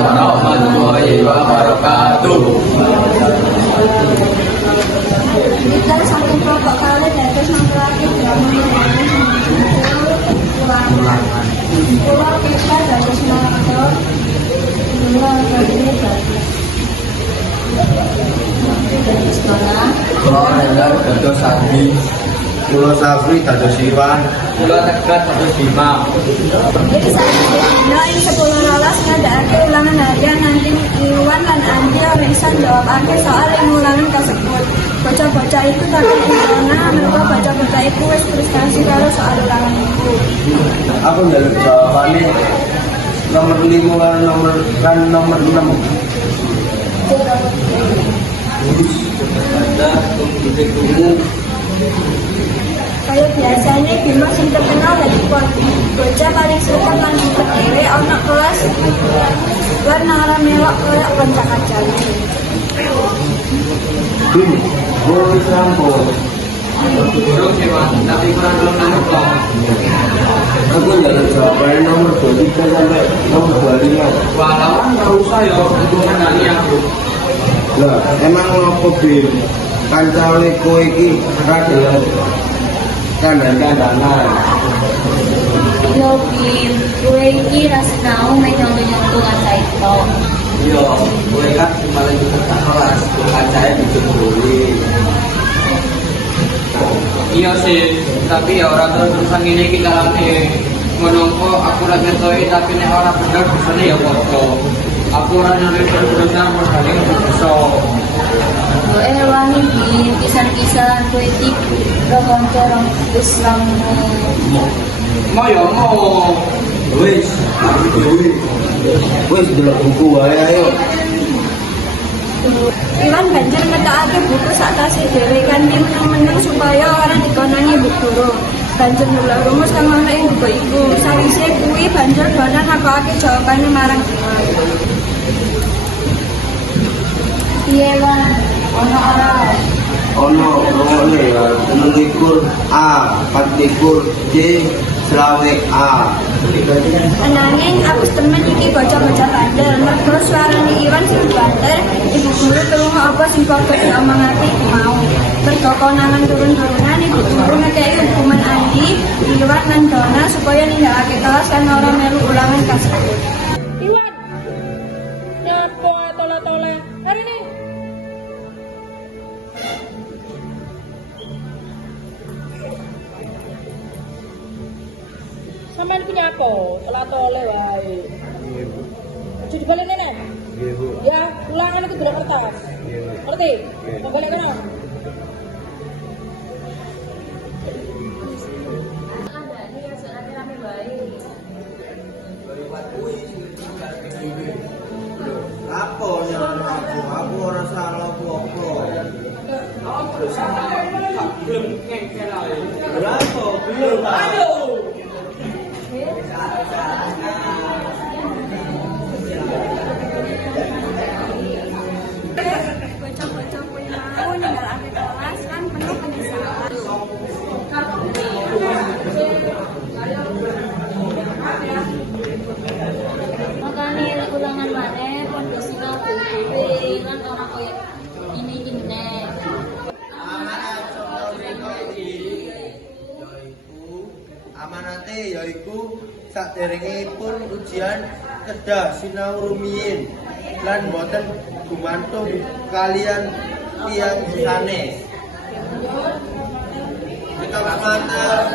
warahmatullahi wabarakatuh. Kita saking pokok kali dan terus lagi ulangan. Pulau kita dari Semarang, pulau dari Pulau Rendar dados Sadi, Pulau Safri dados Iwan, Pulau Tegat dados Bima. Jadi saat ini yang 10 lolos ngadaake ulangan harian nanti Iwan dan Andi bisa jawab soal yang ulangan tersebut. Bocah-bocah itu takut karena mereka bocah-bocah itu wis frustasi kalau soal ulangan itu. aku njaluk jawabannya nomor 5 nomor 6. Ada titik tunggu. Kayak biasanya Bima sing terkenal dari bocah paling suka lan dhewe ana kelas warna arah merah kayak pencak-pencak. Guru sampul. Guru Dewan, tapi kurang nomor kok. Aku njaluk jawabannya nomor 23 sampai nomor 25. Walau nggak usah ya, itu menani aku. Lah, emang ngopo Bim? Kancane kowe iki ra gelem kandhan-kandhanan. Yo Bim, gue iki ras sinau menyonto-nyonto kacaito. Yo, gue kan cuma lagi tetap kelas, bukan saya dijempuli. Iya sih, tapi ya orang terus-terusan ini kita latih menunggu aku lagi ngetoi tapi nek orang bener bisanya ya foto. Aku orang yang terus-terusan modalnya bisa. Gue wangi Bim, kisah-kisah gue iki rokonco Islam. Mau ya mau. Wis, wis delok buku wae ayo. Iwan banjur ngetokake buku sak tase dhewe kanthi meneng supaya ora dikonani Bu Guru. Banjur ndelok rumus kang ana ing buku iku. Sawise kuwi banjur Dona nakokake jawabane marang Iwan. Piye Wan? Ono ora? Ono rongone ya 16 A, 24 C, 20 A. Ananging aku temen iki bocah-bocah bandel. Mergo suarane Iwan sing banter, Ibu Guru krungu apa sing kok diomongake iku mau. Mergo konangan turun-turunan Ibu Guru ngekeki hukuman Andi, Iwan lan Dona supaya nindakake kelas lan ora melu ulangan kasebut. Iwan, nyapo tola-tola, hari ini. Sampai punya apa? Tola-tola wae. Jadi balik nenek. Ya, ulangan itu dua kertas. Ngerti? Mau balik kena? Apa nyono aku ora salah apa-apa. Belum ngengkel ae. Berapa? Belum. Aduh. Bocah-bocah kuwi mau nindakake kelas kan penuh penyesalan. Makane ulangan maneh pondok sina dhewe lan ora koyo ini nek. Amanate yaiku saderengipun ujian kedah sinau rumiyin lan boten gumantung kalian tiyang sanes. Jika mata